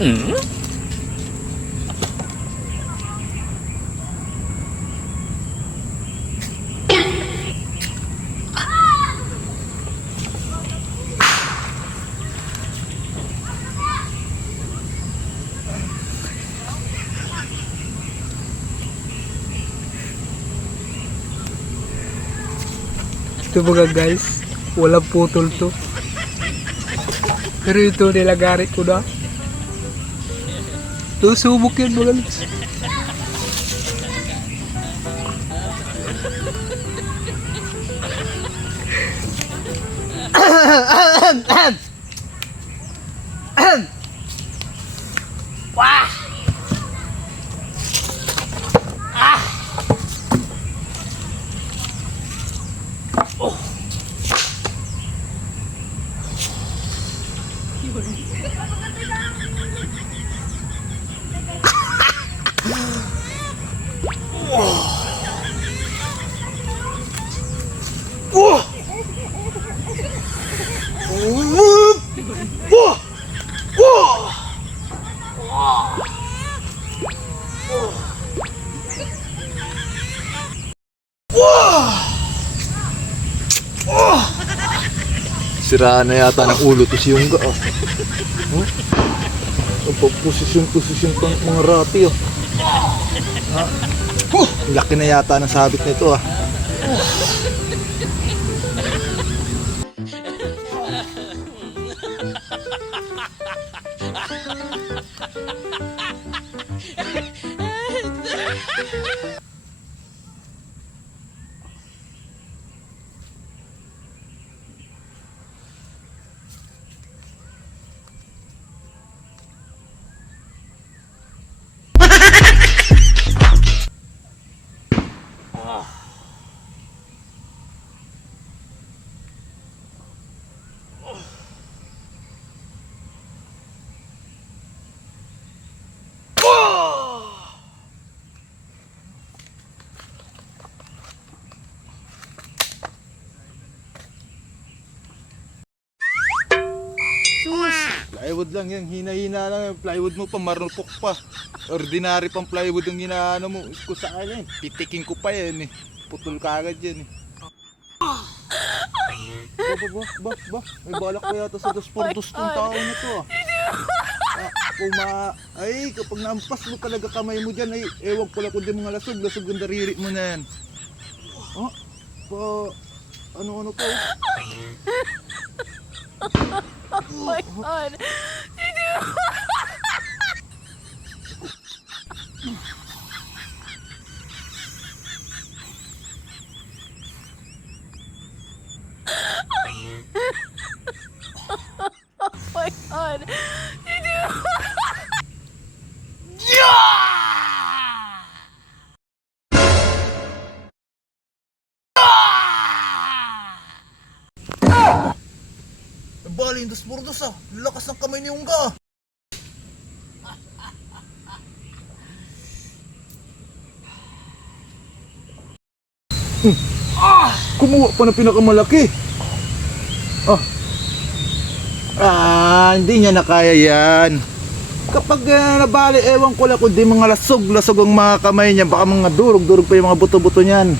Ito mga guys, walang putol to. Pero ito nilagari ko na. Ito subok yan mga guys. Wah! Sira na yata ng ulo to si Yungga. Posisyon pang mga rati. Laki na yata ng sabit nito. Plywood lang yan, hina-hina lang yung plywood mo pa, marupok pa. Ordinary pang plywood yung hinaano mo. Kung saan yan, titiking ko pa yan eh. Putol ka agad yan eh. Ba, may balak ko yata sa 2x2 tong tao na to Ay, kapag naampas mo talaga kamay mo dyan, ay ewan ko lang kundi mga lasog ang dariri mo na yan. Ano pa eh. Oh my God! Oh my God! Bali yung 2x2 lakas ng kamay ni Yungga. Kumuha pa ng pinakamalaki. Hindi niya na kaya yan. Kapag nabali, ewan ko lang kundi mga lasog ang mga kamay niya. Baka mga durog pa yung mga buto-buto niyan.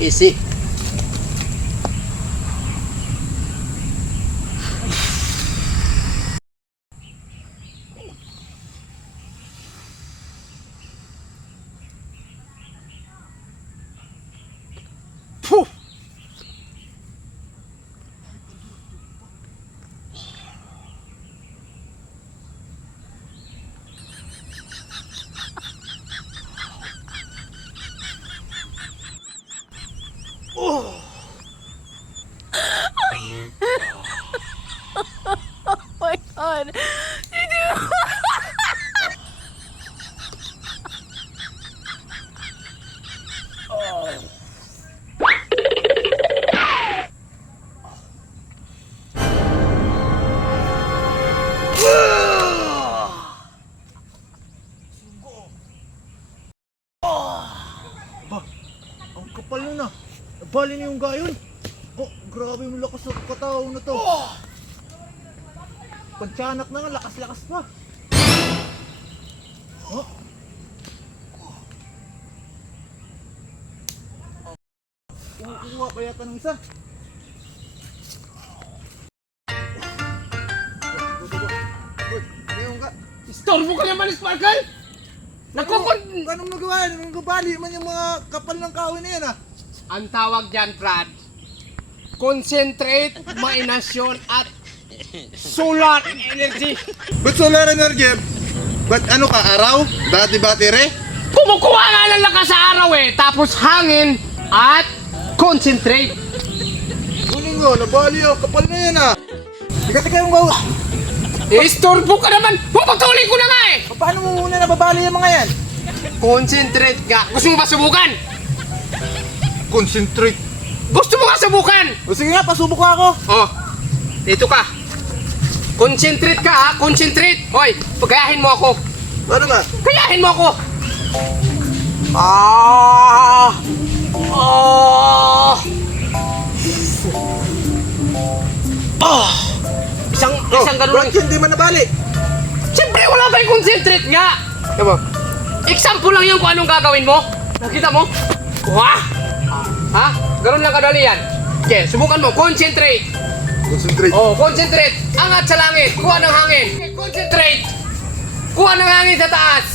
Easy. on. Ang kapal nun ah. Bali na yung gayon. Oh, grabe yung lakas ng katao na to. Pagtiyanak na nga, lakas-lakas pa. Oh. Kukuha pa yata ng isa. Uy, ngayon ka. Istorbo ka naman, Sparkle! Nakukun... Anong magawa yan? Anong gabali man yung mga kapal ng kahoy na yan ah? Ang tawag dyan, Brad, concentrate, mainasyon, at solar energy. Ba't solar energy? Ba't ano ka, araw? Dati battery? Kumukuha nga ng lakas sa araw eh, tapos hangin at concentrate. Kunin ko, nabali ah, kapal na yan ah. Teka yung gawa. Istorbo ka naman! Puputulin ko na nga eh! Paano mo muna nababali yung mga yan? Concentrate ka. Gusto mo ba subukan? Concentrate. Gusto mo nga subukan? O sige nga, pasubok ako. Oh, dito ka. Concentrate ka ha, concentrate. Hoy, pagayahin mo ako. Ano ba? Gayahin mo ako. Ah! Oh! Oh! Isang ganun lang. Bakit hindi man nabali? Siyempre, wala tayong concentrate nga. Diba? Example lang yun kung anong gagawin mo. Nakita mo? Wah! Ha? Ganun lang kadali yan. Okay, subukan mo. Concentrate. Concentrate. Oh, concentrate. Angat sa langit. Kuha ng hangin. Okay, concentrate. Kuha ng hangin sa taas.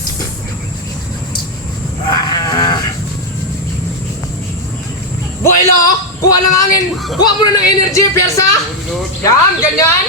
Buelo! Kuha ng hangin. Kuha mo na ng energy, Piersa. Yan, ganyan.